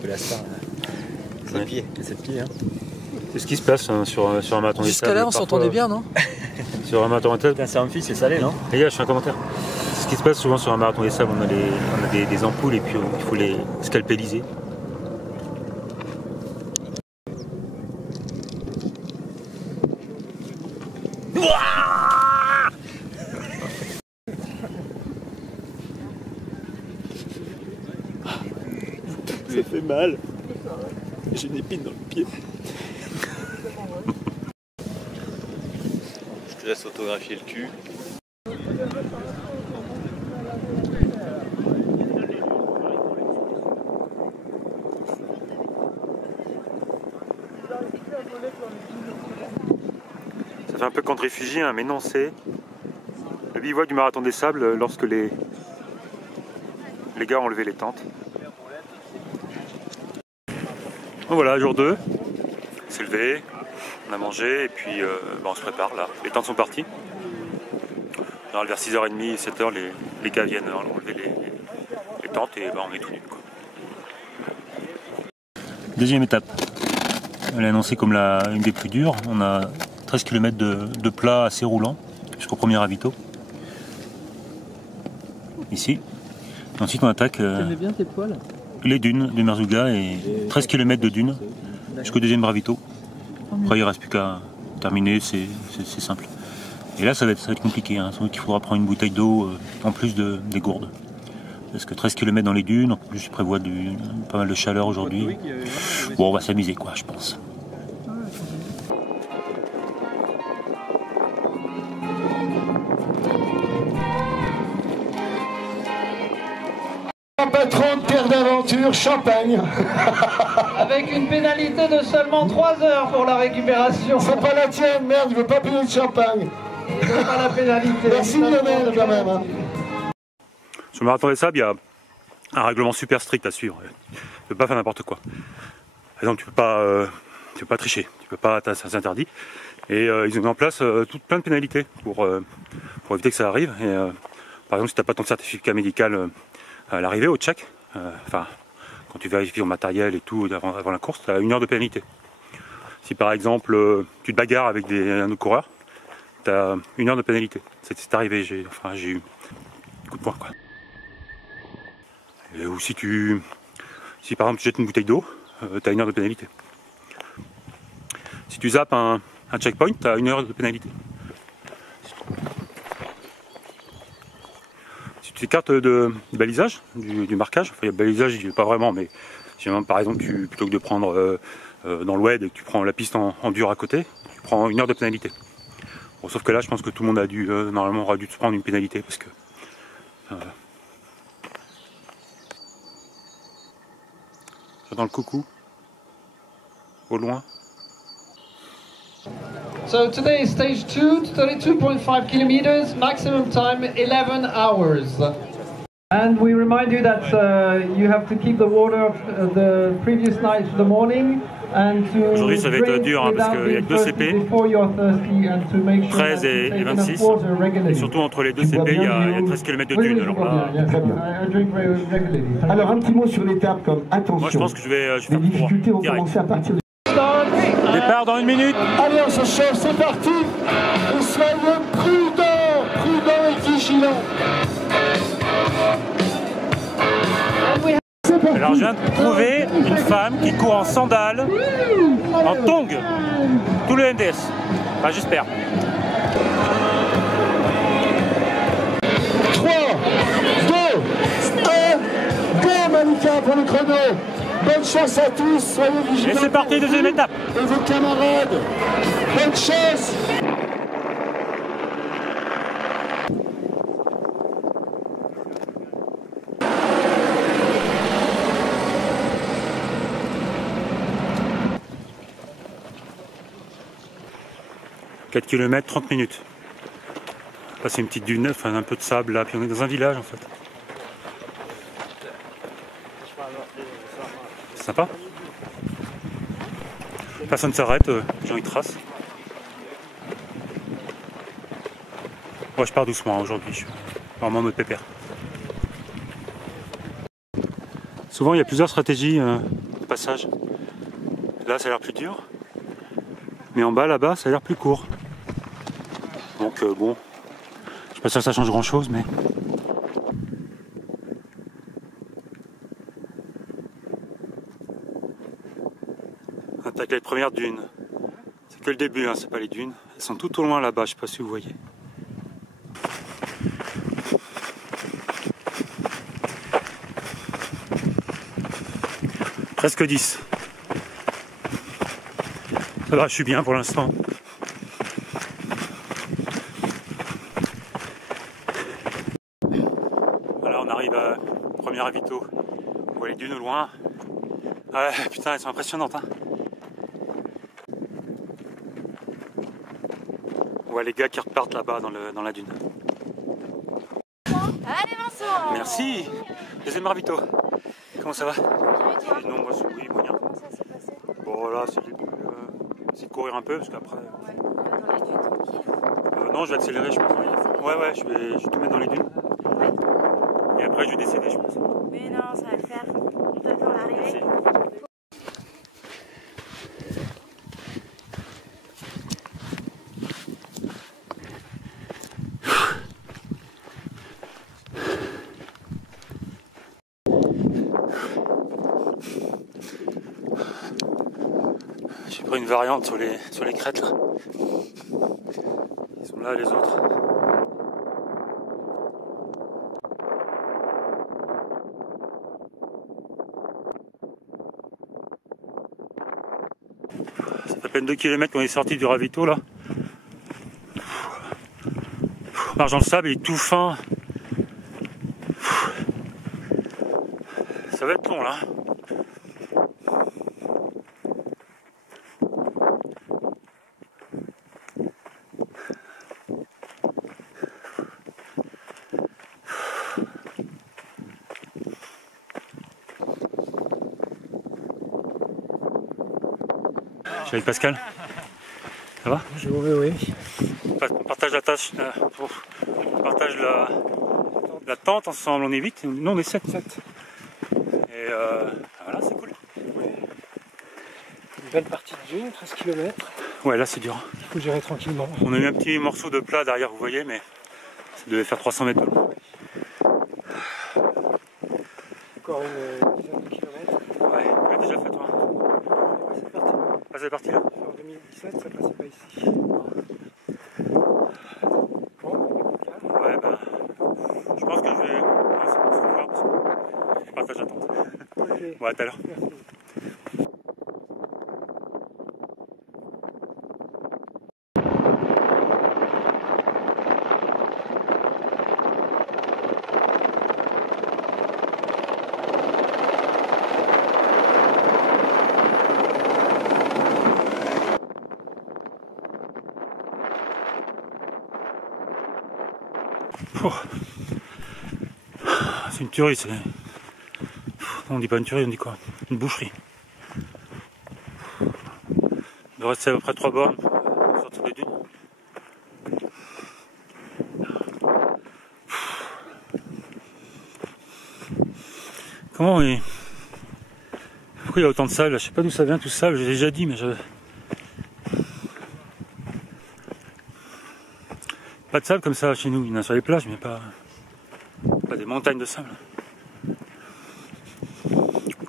peu la star. 7 pieds. 7 pieds, hein. C'est ce qui se passe hein, sur un marathon des sables. Jusqu'à là, on s'entendait bien, non? Sur un marathon des sables. C'est amphi, c'est salé, non? Les gars, je fais un commentaire. C'est ce qui se passe souvent sur un marathon des sables. On a des ampoules et puis il faut les scalpéliser. Ça fait mal. J'ai une épine dans le pied. Je te laisse photographier le cul. Ça fait un peu camp de réfugiés, hein, mais non, c'est le bivouac du marathon des sables lorsque les gars ont levé les tentes. Donc voilà, jour 2, c'est levé, on a mangé et puis on se prépare là. Les tentes sont parties. Alors, vers 6h30, 7h, les gars viennent enlever les tentes et on est tout nus. Deuxième étape. Elle est annoncée comme une des plus dures. On a 13 km de plat assez roulant jusqu'au premier ravito. Ici. Ensuite on attaque bien tes poils. Les dunes de Merzouga et 13 km de dunes jusqu'au deuxième ravito. Après il ne reste plus qu'à terminer, c'est simple. Et là ça va être compliqué, hein. Sans doute qu'il faudra prendre une bouteille d'eau en plus des gourdes. Parce que 13 km dans les dunes, en plus je prévois pas mal de chaleur aujourd'hui. Bon on va s'amuser quoi je pense. Patron de Terre d'Aventure, Champagne. Avec une pénalité de seulement 3 heures pour la récupération. C'est pas la tienne, merde, il veut pas payer de champagne. C'est pas la pénalité. Merci Lionel quand même. Hein. Sur le marathon des sables, il y a un règlement super strict à suivre. Tu ne peux pas faire n'importe quoi. Par exemple, tu peux pas tricher, c'est interdit. Et ils ont mis en place plein de pénalités pour éviter que ça arrive. Et, par exemple, si tu n'as pas ton certificat médical à l'arrivée, au check, quand tu vérifies ton matériel et tout avant la course, tu as 1 heure de pénalité. Si par exemple tu te bagarres avec un autre coureur, tu as 1 heure de pénalité. C'est arrivé, j'ai eu un coup de poing quoi. Ou si par exemple tu jettes une bouteille d'eau, tu as 1 heure de pénalité. Si tu zappes un checkpoint, tu as 1 heure de pénalité. Si tu t'écartes du balisage, du marquage, il y a balisage, il n'y a pas vraiment, mais si par exemple plutôt que de prendre dans le WED et que tu prends la piste en dur à côté, tu prends 1 heure de pénalité. Bon, sauf que là je pense que tout le monde normalement aura dû se prendre une pénalité parce que j'entends le coucou au loin. So today is stage 2, 32.5 kilometers, maximum time 11 hours. And we remind you that you have to keep the water the previous night to the morning. Aujourd'hui ça va être dur hein, parce qu'il y a 2 CP, 13 et 26, et surtout entre les 2 CP il y a 13 km de dunes. Alors un petit mot sur l'étape comme attention. Moi je pense que je vais faire les difficultés vont commencer à partir de... Départ dans 1 minute. Allez on se chauffe, c'est parti. Et soyez prudents et vigilants. Alors je viens de trouver une femme qui court en sandales, en tongs, tout le NDS. Enfin j'espère. 3, 2, 1, go Malika pour le chrono. Bonne chance à tous, soyez vigilants. Et c'est parti, deuxième étape. Et vos camarades, bonne chance. « 4 km, 30 minutes. Passer une petite dune, enfin un peu de sable là, puis on est dans un village en fait. C'est sympa. Personne ne s'arrête, les gens ils tracent. Moi je pars doucement aujourd'hui, je suis vraiment en mode pépère. Souvent il y a plusieurs stratégies de passage. Là ça a l'air plus dur. Mais en bas là-bas ça a l'air plus court. Donc bon, je suis pas sûr que ça change grand chose mais. On attaque les premières dunes. C'est que le début, hein, c'est pas les dunes. Elles sont tout au loin là-bas, je sais pas si vous voyez. Presque 10. Ça va, je suis bien pour l'instant. Voilà, on arrive à premier ravito. On voit les dunes au loin. Ah ouais, putain, elles sont impressionnantes. Hein. On voit les gars qui repartent là-bas dans la dune. Allez Vincent! Merci. Deuxième ravito. Comment ça va? Non, moi oui, moyen. Comment ça s'est passé? Bon là, c'est le début. C'est de courir un peu parce qu'après. Ouais, dans les dunes tranquille. Non, je vais accélérer, je pense. Ouais, je vais tout mettre dans les dunes. Ouais. Et après, je vais décéder, je pense. Mais non, ça va le faire. On t'attend à l'arrivée. J'ai pris une variante sur les crêtes là. Ils sont là les autres. Ça fait à peine 2 km qu'on est sorti du ravito là. On marche dans le sable, il est tout fin. Ça va être long là. Salut Pascal, ça va? Oui. On partage la tâche, on partage la tente ensemble, on est 8, non on est 7. Et voilà, c'est cool. Une belle partie de dune, 13 km. Ouais, là c'est dur. Il faut gérer tranquillement. On a eu un petit morceau de plat derrière, vous voyez, mais ça devait faire 300 mètres de long. Encore une dizaine de kilomètres. Ouais, tu l'as déjà fait toi? C'est parti. Ah, c'est parti là? En 2017, ça passait pas ici. Bon, calme. Ouais, bah. Je pense que je vais. Ouais, c'est bon, voir parce que je partage la tente. Ok. Bon, à tout à l'heure. Merci. C'est une tuerie, c'est. On dit pas une tuerie, on dit quoi? Une boucherie. Il doit rester à peu près 3 bornes pour sortir des dunes. Comment il... Pourquoi il y a autant de sable? Je sais pas d'où ça vient tout ce sable, j'ai déjà dit, mais je. Pas de sable comme ça chez nous, il y en a sur les plages, mais pas des montagnes de sable.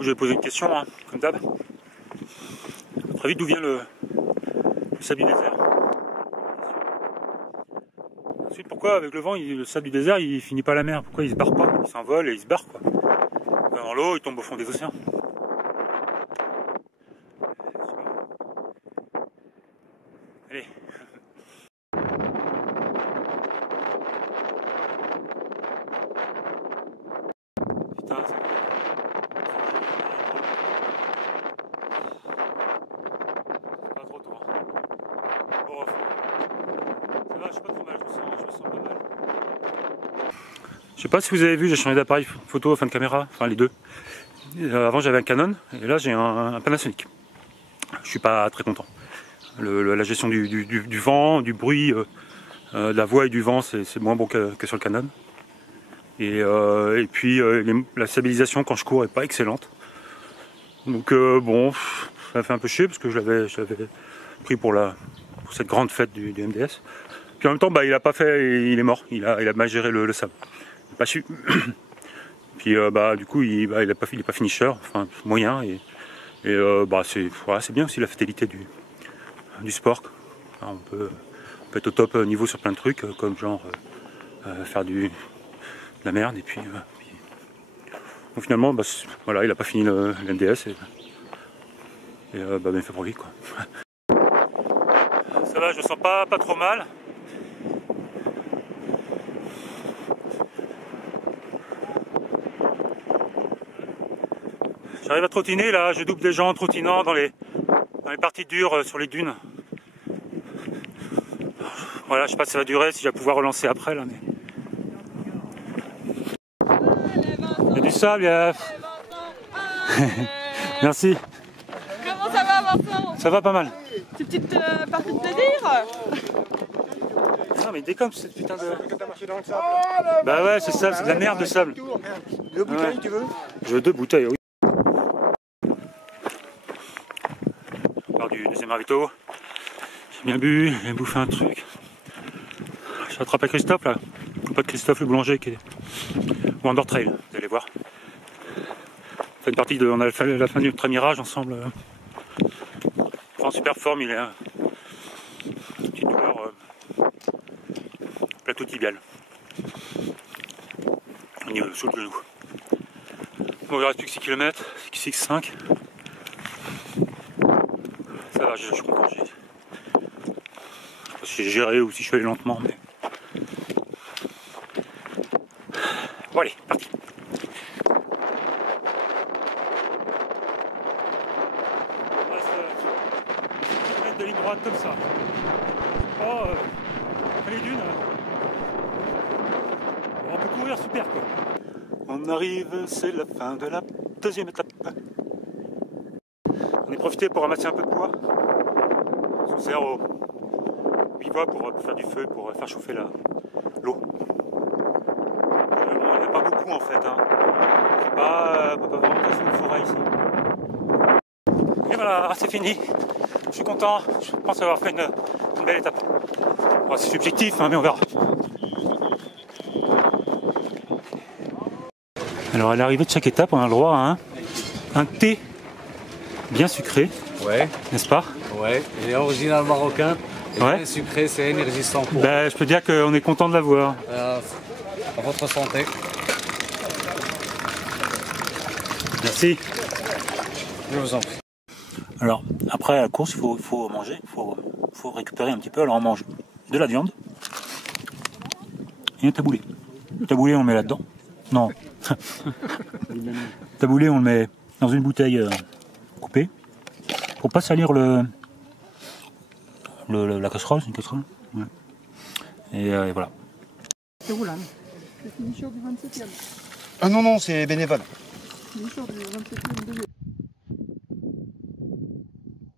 Je vais poser une question, hein, comme d'hab. Très vite, d'où vient le sable du désert? Ensuite, pourquoi avec le vent, le sable du désert, il finit pas à la mer? Pourquoi il se barre pas? Il s'envole et il se barre, quoi. Dans l'eau, il tombe au fond des océans. Allez. Putain, c'est pas trop tôt. Hein. Bon, ça va, je suis pas trop mal, je me sens pas mal. Je sais pas si vous avez vu, j'ai changé d'appareil photo, enfin de caméra, enfin les deux. Avant j'avais un Canon et là j'ai un Panasonic. Je suis pas très content. La gestion du vent, du bruit, de la voix et du vent, c'est moins bon que sur le Canon. Et puis la stabilisation quand je cours est pas excellente. Donc bon, ça fait un peu chier parce que je l'avais pris pour cette grande fête du MDS. Puis en même temps, bah, il a pas fait, il est mort. Il a mal géré le sable. Il n'a pas su. Puis bah, du coup, il est pas finisher, enfin moyen. Et bah, c'est bien aussi la fatalité du sport. On peut être au top niveau sur plein de trucs, comme genre faire de la merde. Et puis donc finalement, bah, voilà, il n'a pas fini le MDS. Et bah, bien fait pour lui, quoi. Ça va, je me sens pas trop mal. J'arrive à trottiner là, je double des gens en trottinant dans les parties dures sur les dunes. Voilà, je sais pas si ça va durer, si je vais pouvoir relancer après là. Mais... il y a du sable, il y a... Merci. Comment ça va, Vincent? Ça va pas mal. C'est une petite partie de plaisir? Non mais décomme cette putain de... Bah ouais, c'est ça, c'est de la merde de sable. 2 bouteilles, tu veux? Je veux 2 bouteilles, oui. On part du deuxième ravito. J'ai bien bu, j'ai bouffé un truc. Je rattrape à Christophe là. Pas de Christophe le boulanger qui est au Wonder Trail, vous allez voir. On fait une partie on a fait la fin du premier mirage ensemble. En super forme, il est une petite douleur plateau tibial. Au niveau sous le genou. Bon, il reste plus que 6 km, 6,5. Ça va, je suis content. Je sais pas si j'ai géré ou si je suis allé lentement, mais. Bon, allez, parti. On reste de ligne droite comme ça. Oh, les dunes. On peut courir super quoi. On arrive, c'est la fin de la deuxième étape. On est profité pour ramasser un peu de bois. On se sert au bivouac pour faire du feu, pour faire chauffer l'eau. Il n'y en a pas beaucoup en fait. Hein. C'est pas vraiment passer une forêt ici. Et voilà, c'est fini. Je suis content. Je pense avoir fait une belle étape. Bon, c'est subjectif, hein, mais on verra. Alors à l'arrivée de chaque étape, on a le droit à un thé bien sucré, Ouais, n'est-ce pas? ouais, il est original marocain, et Ouais. bien sucré, c'est énergisant pour Ben, je peux dire qu'on est content de l'avoir. à votre santé. Merci. Je vous en prie. Alors, après la course, il faut manger, il faut récupérer un petit peu. Alors on mange de la viande et un taboulé. Le taboulé, on le met là-dedans. Non. Le taboulé, on le met dans une bouteille coupée pour pas salir la casserole, c'est une casserole. Ouais. Et voilà. C'est où là? C'est finisher du 27e. Ah non, non, c'est bénévole. Finisher du 27e.